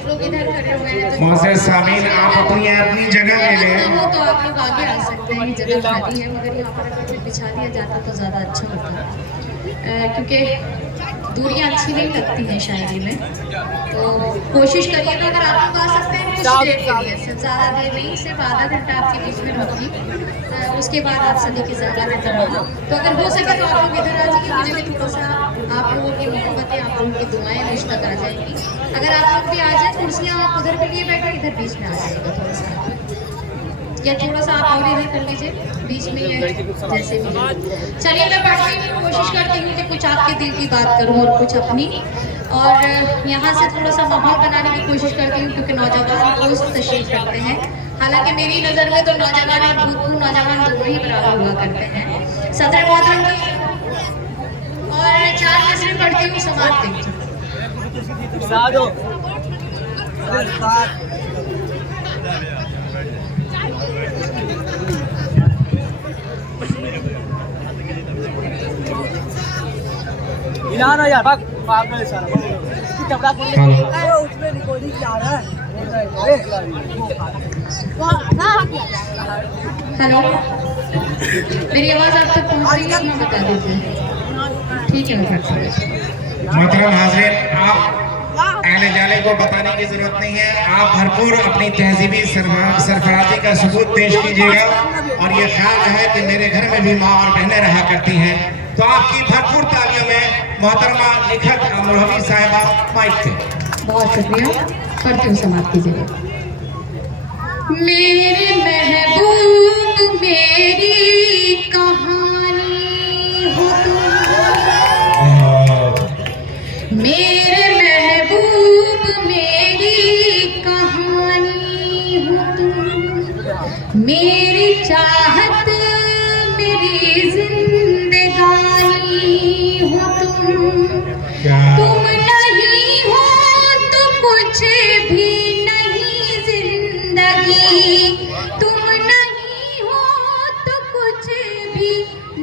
कुछ लोग इधर खड़े हुए हैं। मोहसिन सामीन आप अपनी जगह ले लें। हो तो आप लोग आगे आ सकते हैं, जगह खाली है, मगर यहाँ पर अगर बिछा दिया जाता तो ज़्यादा अच्छा होता, क्योंकि दूरियां अच्छी नहीं लगती हैं शायरी में। तो कोशिश करिएगा अगर आप लोग आ सकते हैं कुछ देर के लिए, सिर्फ ज़्यादा देर नहीं, सिर्फ आधा घंटा आपके बीच में रहूँगी, उसके बाद आप सभी की ज़्यादा बेहतर होगा। तो अगर हो सके तो आप लोग इधर आ जाइए, मुझे भी थोड़ा सा आप लोगों की मोहब्बतें, आप लोगों की दुआएं मुझ तक आ जाएंगी। अगर आप लोग भी आ जाए, कुर्सियाँ आप उधर के लिए बैठे, इधर बीच में आ जाएगा थोड़ा सा, या थोड़ा सा आप और इधर कर लीजिए बीच में, जैसे भी। चलिए मैं पढ़ती हूँ, कोशिश करती हूँ कि कुछ आपके दिल की बात करूँ और कुछ अपनी, और यहाँ से थोड़ा सा माहौल बनाने की कोशिश करती हूँ, क्योंकि नौजवान दोस्त तशरीफ रखते हैं। हालांकि मेरी नज़र में तो नौजवान और भूतपूर्व नौजवान दोनों ही बराबर हुआ करते हैं। सदर मोहतरम की और 4 नज़रें पढ़ती हूँ, समाप्त देखती हूँ। ना यार भाग भाग में सारा कपड़ा खोल उसमें रिकॉर्डिंग क्या रहा है। हेलो, मेरी आवाज़ आप तक पहुँच रही है? बता दीजिए, ठीक है। मोहतरम हाज़िर, आप अहले जाले को बताने की जरूरत नहीं है, आप भरपूर अपनी तहजीबी सरफराजी का सबूत पेश कीजिएगा। और ये ख्याल है कि मेरे घर में भी माँ और बहनें रहा करती हैं, तो आपकी भरपूर तालियों में मोहतरमा लिखत अमरोही साहिबा माइक थे। बहुत शुक्रिया, करती हूँ, समाप्त कीजिएगा। मेरे महबूब मेरी कहानी हो तुम, मेरे महबूब मेरी कहानी हो तुम, मेरी चाहत मेरी जिंदगानी हो तुम नहीं हो तो कुछ भी नहीं जिंदगी, तुम नहीं हो तो कुछ भी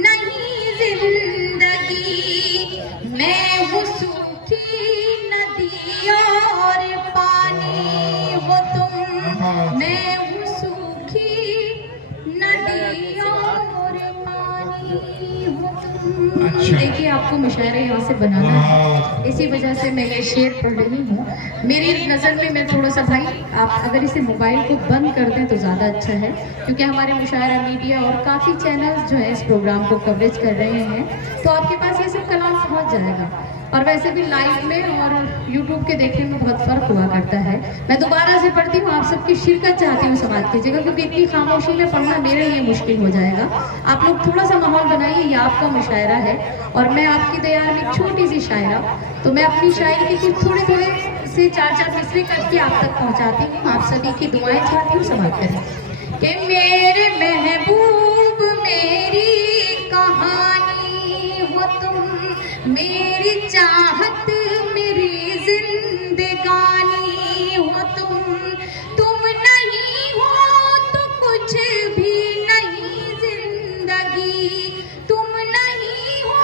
नहीं जिंदगी, मैं हूँ सूखी नदी और पानी हो तुम, मैं हूँ सूखी नदी और पानी हो तुम। देखिए आपको मुशायरा यहाँ से बनाना है, इसी वजह से मैं ये शेर पढ़ रही हूँ। मेरी नज़र में मैं थोड़ा सा, भाई आप अगर इसे मोबाइल को बंद कर दें तो ज़्यादा अच्छा है, क्योंकि हमारे मुशायरा मीडिया और काफ़ी चैनल्स जो है इस प्रोग्राम को कवरेज कर रहे हैं, तो आपके पास ये सब कलाम पहुँच जाएगा। और वैसे भी लाइव में और यूट्यूब के देखने में बहुत फ़र्क हुआ करता है। मैं दोबारा से पढ़ती हूँ, आप सबकी शिरकत चाहती हूँ, समाप्त कीजिएगा, क्योंकि इतनी खामोशी में पढ़ना मेरे लिए मुश्किल हो जाएगा। आप लोग थोड़ा सा माहौल बनाइए, ये आपका मुशायरा है और मैं आपकी दयार में एक छोटी सी शायरा, तो मैं अपनी शायरी की कुछ थोड़े से 4-4 मिसरे करके आप तक पहुँचाती हूँ। आप सभी की दुआएं चाहती हूँ, समाप्त करें कि मेरे महबूब मेरी कहानी हो तुम, मेरी चाहत मेरी जिंदगानी हो तुम नहीं हो तो कुछ भी नहीं जिंदगी, तुम नहीं हो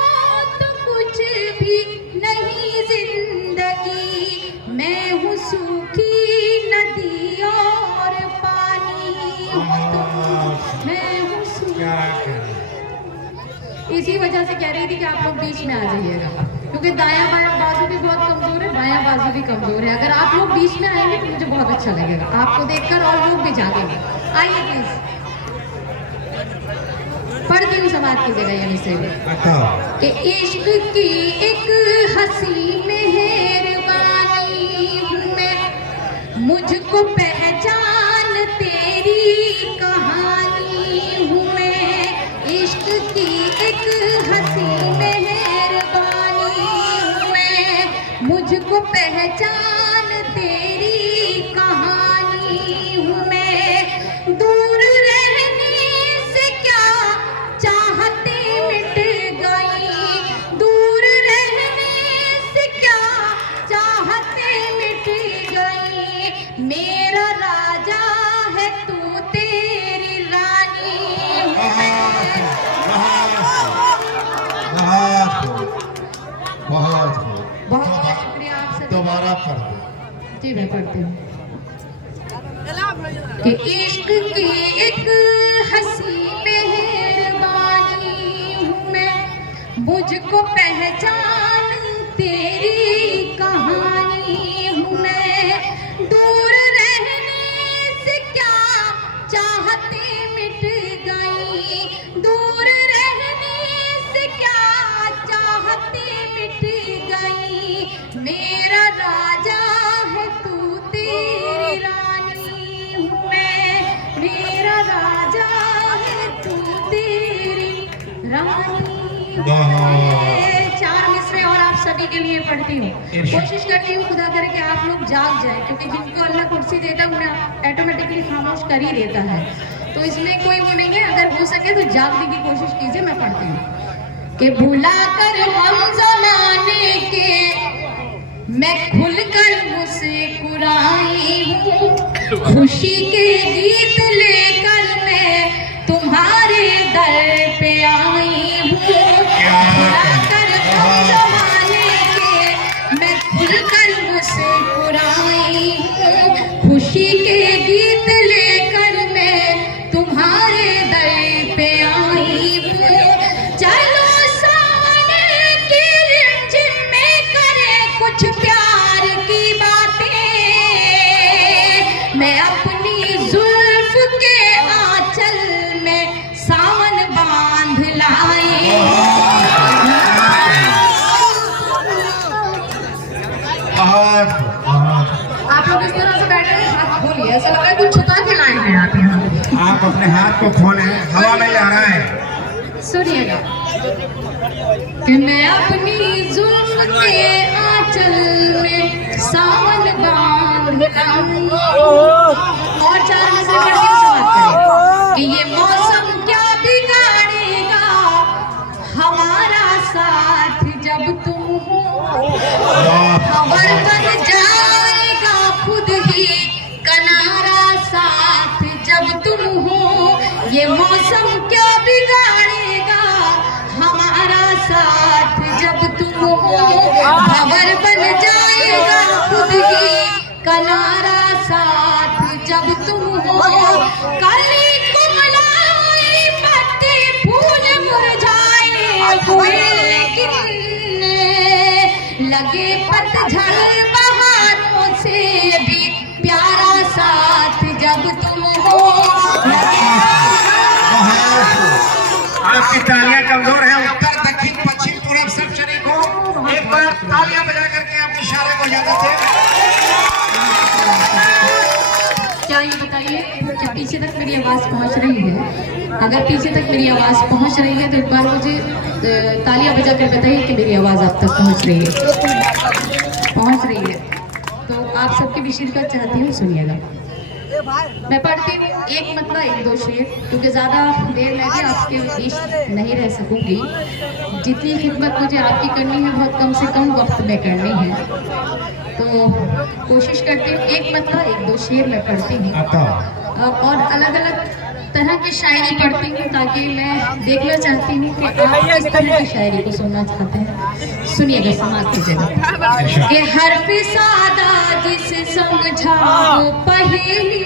तो कुछ भी नहीं जिंदगी, मैं हूँ सूखी नदी और पानी हो तुम, मैं हूँ सूखी। इसी वजह से कह रही थी कि आप लोग बीच में आ जाइएगा, क्योंकि दायां बायां बाजू भी बहुत कमजोर है, बायां बाजू भी कमजोर है। अगर आप लोग बीच में आएंगे तो मुझे बहुत अच्छा लगेगा, आपको देखकर और लोग भी जागेंगे। आइए प्लीज, पढ़ती हूँ, समाप्त कीजिएगा ये मिसरे कि इश्क की एक हंसी मेहरबानी हूँ मैं, मुझको पहचान तेरी कहानी हूँ मैं, इश्क की एक हंसी मेहरबानी हूँ मैं, मुझको पहचान तेरी कहानी हूँ मैं, दूर रहने से क्या चाहते मिट गई, दूर रहने से क्या चाहते मिट गई, मेरा जी मैं पढ़ती हूँ कि इश्क की एक हंसी मेहरबानी हूँ मैं, मुझको पहचान तेरी कहानी हूँ मैं, दूर रहने से क्या चाहते मिट गई, दूर रहने से क्या चाहते मिट गई, मेरा राजा है तू तेरी रानी हूँ मैं, मेरा राजा है तू तेरी रानी। चार मिसरे और आप सभी के लिए पढ़ती हूँ। कोशिश करती हूँ खुदा करे कि आप लोग जाग जाए, क्योंकि जिनको अल्लाह कुर्सी देता है उन्हें ऑटोमेटिकली खामोश कर ही देता है, तो इसमें कोई वो नहीं है। अगर हो सके तो जागने की कोशिश कीजिए। मैं पढ़ती हूँ कि भुला कर हम जमाने के मैं खुलकर मुस्कुराई हूँ, खुशी के गीत लेकर मैं तुम्हारे दर पे आई हूँ, भुला कर हम जमाने के मैं खुलकर मुस्कुराई हूँ, खुशी के गीत लेकर मैं तुम्हारे दर पे आई हूँ, चलो सामने की रिमझिम में करे कुछ प्यार की बातें, मैं अपनी जुल्फ के आंचल में सावन बांध लाई। आप लोग इस तरह से बैठे हैं, हाथ खोलिए, ऐसा लग रहा है कुछ छुपा के लाए हैं आप यहाँ। आप अपने हाथ को खोलें, हवा में जा रहा है। सुनिएगा कि मैं अपनी जुल्फ के आंचल में सावन बांध लाऊं, और चार मिसरे पढ़ के समाप्त करें कि ये मौसम क्या बिगाड़ेगा हमारा साथ जब तुम हो, खबर बन जाएगा खुद ही किनारा साथ जब तुम हो, ये मौसम क्या बिगाड़ेगा हमारा साथ जब तुम हो, खबर बन जाएगा खुद ही किनारा साथ जब तुम हो, कली कुमलाई पत्ती फूल मुरझाए हुए लेकिन लगे पतझड़ बहारों से भी प्यारा साथ जब तुम हो। आपकी तालियां कमजोर है। उत्तर दक्षिण पश्चिम पूरब सब शरीक हो, एक बार तालियां बजा करके आप इशारे को ज्यादा से। क्या ये बताइए कि पीछे तक मेरी आवाज़ पहुंच रही है? अगर पीछे तक मेरी आवाज़ पहुंच रही है तो एक बार मुझे तालियां बजा कर बताइए कि मेरी आवाज़ आप तक पहुंच रही है। पहुंच रही है तो आप सबके भी शिरकत चाहती हूँ, सुनिएगा। मैं पढ़ती हूँ एक मतलब एक दो शेर, क्योंकि ज़्यादा देर मैं भी आपके बीच नहीं रह सकूँगी। जितनी खिदमत मुझे आपकी करनी है बहुत कम से कम वक्त में करनी है, तो कोशिश करती हूँ एक मतलब एक दो शेर मैं पढ़ती हूँ, और अलग अलग तरह की शायरी पढ़ती हूँ, ताकि मैं देखना चाहती हूँ कि आप किस तरह की शायरी को सुनना चाहते हैं। सुनिएगा, समाप्त कीजिएगा कि हर्फ सादा जिसे समझाओ पहेली,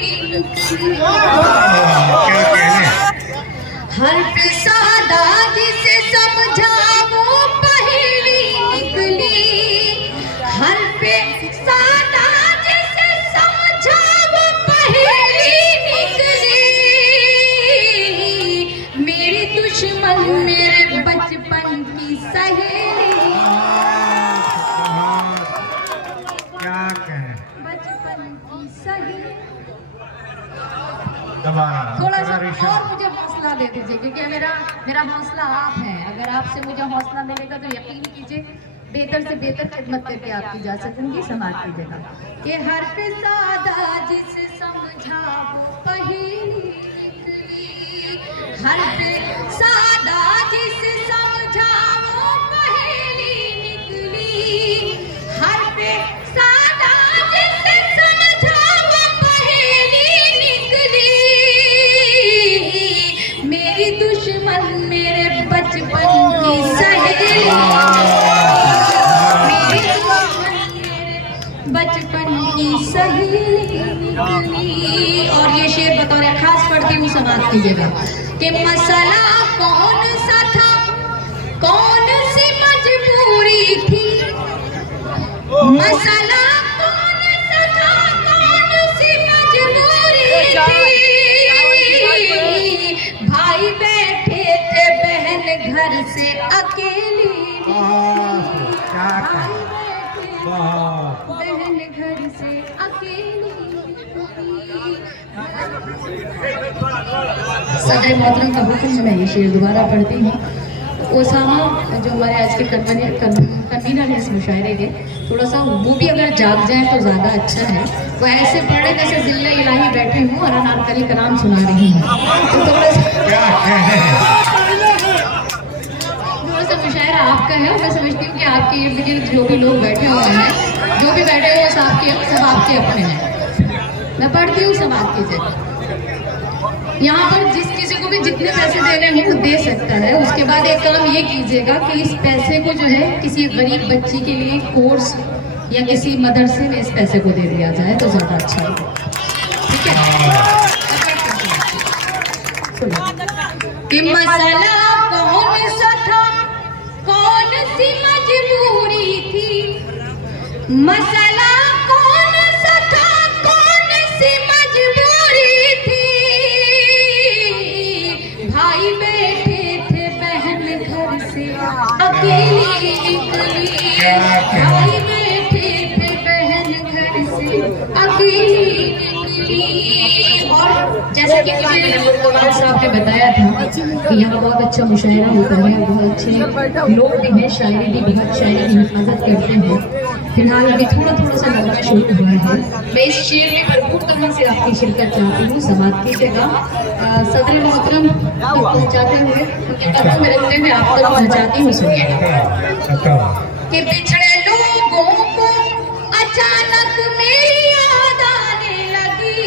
हर्फ सादा जिसे समझाओ पहेली निकली, हर्फ सादा जिसे समझाओ पहेली निकली, मेरी दुश्मन मेरे बचपन की सहेली, क्या कहें, बचपन की सहेली। थोड़ा सा और मुझे हौसला दे दीजिए, क्योंकि मेरा हौसला आप हैं। अगर आपसे मुझे हौसला मिलेगा तो यकीन कीजिए बेहतर से बेहतर खिदमत करके आपकी जा सकूंगी। समाप्त कीजिएगा कि हर्फ सादा जिसे समझाओ पहेली निकली, हर्फ सादा जिसे समझाओ पहेली निकली, हर्फ सादा जिसे समझाओ पहेली निकली, मेरी दुश्मन मेरे बचपन की सहेली, मेरी दुश्मन मेरे बचपन की सहेली निकली। और ये शेर बतौर खास पढ़ती हूँ, समाप्त कीजिएगा कि मसला कौन सा था, कौन सी मजबूरी थी, मसला कौन सा था, कौन सी मजबूरी थी, भाई बैठे थे बहन घर से अकेली, बहन घर से अकेली। सदर मोहतरम का हुक्म है, मैं ये शेर दोबारा पढ़ती हूँ। ओसामा जो हमारे आज के कन्वीनर हैं इस मुशायरे के, थोड़ा सा वो भी अगर जाग जाए तो ज़्यादा अच्छा है। वो ऐसे पढ़े जैसे जिल्ला इलाही बैठे हूँ और अनारकली कलाम सुना रही हूँ, तो थोड़ा सा मुशायरा आपका है। और मैं समझती हूँ कि आपके इर्द गिर्द जो भी लोग बैठे हुए हैं, जो भी बैठे हुए सब आपके अपने हैं। मैं पढ़ती हूँ, सब आपके जैसे। यहाँ पर जिस किसी को भी जितने पैसे देने हैं वो दे सकता है। उसके बाद एक काम ये कीजिएगा कि इस पैसे को जो है किसी गरीब बच्ची के लिए कोर्स या किसी मदरसे में इस पैसे को दे दिया जाए तो ज़्यादा अच्छा होगा, ठीक है। कि मसला कौन सा था, कौन सी मजबूरी थी, मसला कौन सा था, कौन सी मजबूरी थी, भाई बैठे थे बहन घर से अकेली निकली, भाई बैठे थे बहन घर से अकेली निकली। और जैसा कि मुझे कमाल साहब ने बताया था कि यहाँ बहुत अच्छा मुशायरा होता है, बहुत अच्छे लोग भी हैं, शायरी भी बहुत शायरी की हिफाजत करते हैं। फिलहाल अभी थोड़ा सा लगना शुरू हुआ है। मैं इस शेर में भरपूर तरह से आपकी शिरकत चाहती हूँ, समाप्त कीजिएगा। सदर मोहतरम तक पहुँचाते हुए, उनके कदमों में रखते हुए आप तक पहुँचाती हूँ, सुनिएगा कि बिछड़े लोगों को अचानक मेरी याद आने लगी,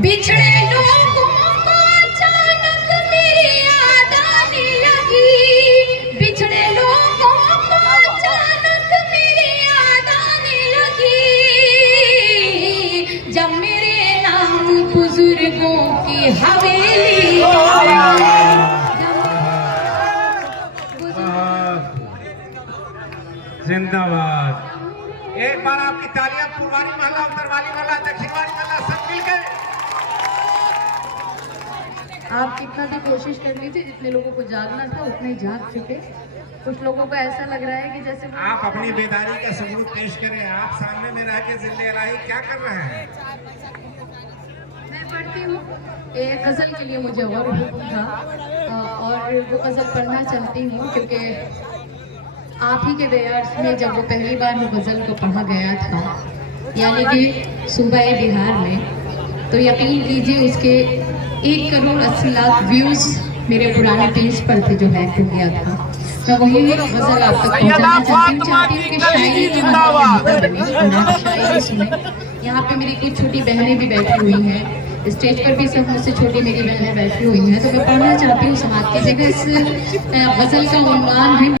बिछड़े लोगों को अचानक मेरी याद आने लगी, बिछड़े लोगों को अचानक मेरी याद आने लगी, जब मेरे नाम बुजुर्गों की हवेली, जिंदाबाद। एक बार आपकी तालियां पुरवानी महला, उत्तरवाली महला, दक्षिणवाली महला सब मिलकर। आप कितना भी कोशिश कर लीजिए, जितने लोगों को जागना था उतने जाग चुके। कुछ लोगों को ऐसा लग रहा है कि जैसे आप अपनी बेदारी का सबूत पेश करें। आप सामने में रह के जिले इलाही क्या कर रहे हैं? मैं पढ़ती हूँ। एक गज़ल के लिए मुझे और हुक्म था और वो गज़ल पढ़ना चाहती हूँ क्योंकि आप ही के बयार्स में जब वो पहली बार वो गज़ल को पढ़ा गया था, यानी कि सूबा बिहार में, तो यकीन कीजिए उसके 1,80,00,000 व्यूज़ मेरे पुराने पेज पर थे जो हैक हो गया था। मैं वही गज़ल आप तक पहुँचाना चाहती हूँ कि शायरी की शायरी सुने। यहाँ पे मेरी कुछ छोटी बहनें भी बैठी हुई हैं, स्टेज पर भी सब मुझसे छोटी मेरी बहनें बैठी हुई हैं, तो मैं पढ़ना चाहती हूँ, समाप्त कीजिएगा। इस गज़ल का उन्वान है